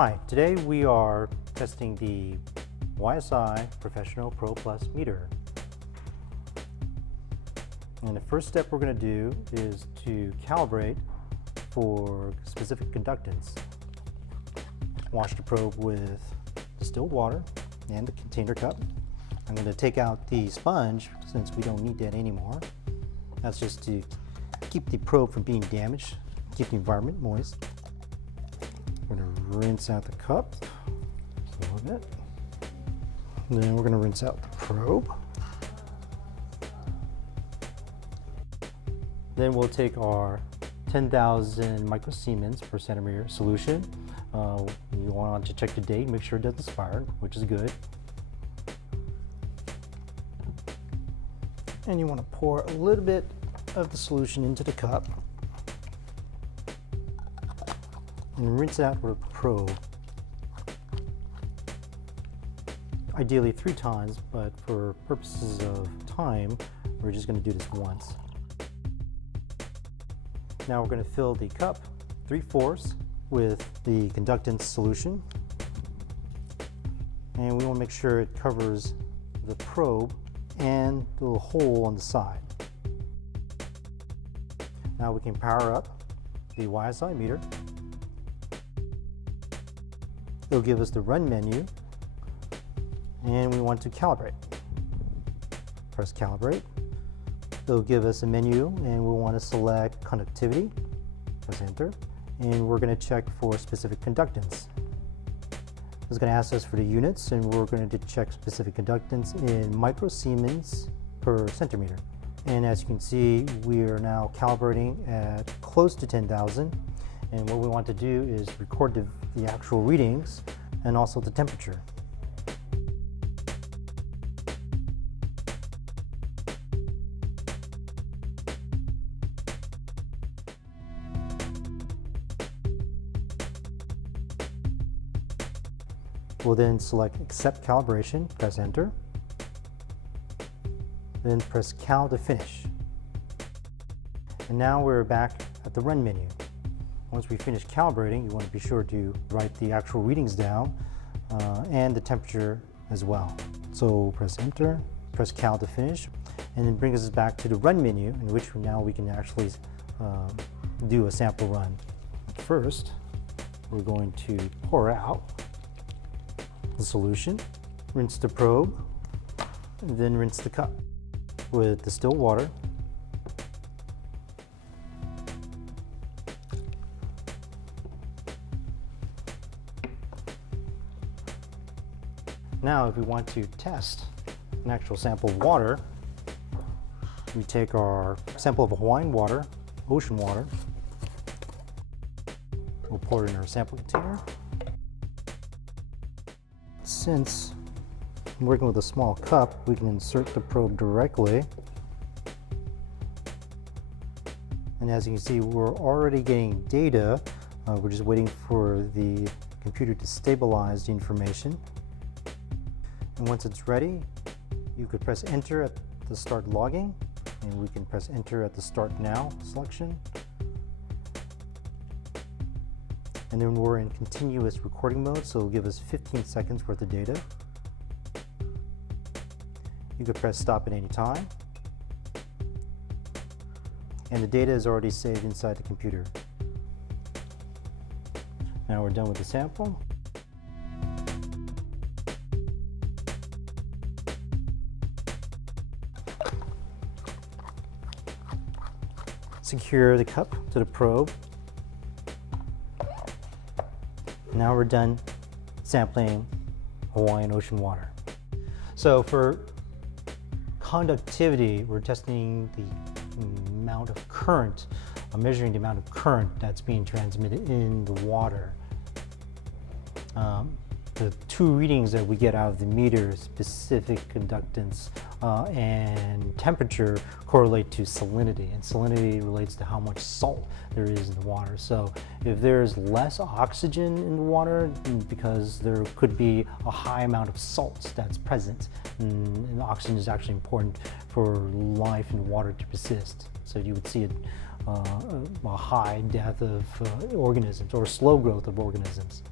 Hi, today we are testing the YSI Professional Pro Plus meter. And the first step we're going to do is to calibrate for specific conductance. Wash the probe with distilled water and the container cup. I'm going to take out the sponge since we don't need that anymore. That's just to keep the probe from being damaged, keep the environment moist. We're going to rinse out the cup a little bit. And then we're going to rinse out the probe. Then we'll take our 10,000 microsiemens per centimeter solution. You want to check the date, make sure it doesn't expire, which is good. And you want to pour a little bit of the solution into the cup and rinse it out with a probe. Ideally 3 times, but for purposes of time, we're just going to do this once. Now we're going to fill the cup 3/4 with the conductance solution, and we want to make sure it covers the probe and the little hole on the side. Now we can power up the YSI meter. It'll give us the run menu, and we want to calibrate. Press calibrate. It'll give us a menu, and we want to select conductivity. Press enter, and we're going to check for specific conductance. It's going to ask us for the units, and we're going to check specific conductance in microsiemens per centimeter. And as you can see, we are now calibrating at close to 10,000. And what we want to do is record the actual readings and also the temperature. We'll then select Accept Calibration, press Enter, then press Cal to finish. And now we're back at the Run menu. Once we finish calibrating, you want to be sure to write the actual readings down and the temperature as well. So press Enter, press Cal to finish, and it brings us back to the Run menu, in which now we can actually do a sample run. First, we're going to pour out the solution, rinse the probe, and then rinse the cup with distilled water. Now, if we want to test an actual sample of water, we take our sample of Hawaiian water, ocean water. We'll pour it in our sample container. Since I'm working with a small cup, we can insert the probe directly. And as you can see, we're already getting data. We're just waiting for the computer to stabilize the information. And once it's ready, you could press Enter at the Start Logging, and we can press Enter at the Start Now selection. And then we're in continuous recording mode, so it'll give us 15 seconds worth of data. You could press Stop at any time. And the data is already saved inside the computer. Now we're done with the sample. Secure the cup to the probe. Now we're done sampling Hawaiian ocean water. So for conductivity, we're testing the amount of current, measuring the amount of current that's being transmitted in the water. The 2 readings that we get out of the meter, specific conductance and temperature, correlate to salinity, and salinity relates to how much salt there is in the water. So if there's less oxygen in the water, because there could be a high amount of salts that's present, and oxygen is actually important for life in water to persist. So you would see a high death of organisms or slow growth of organisms.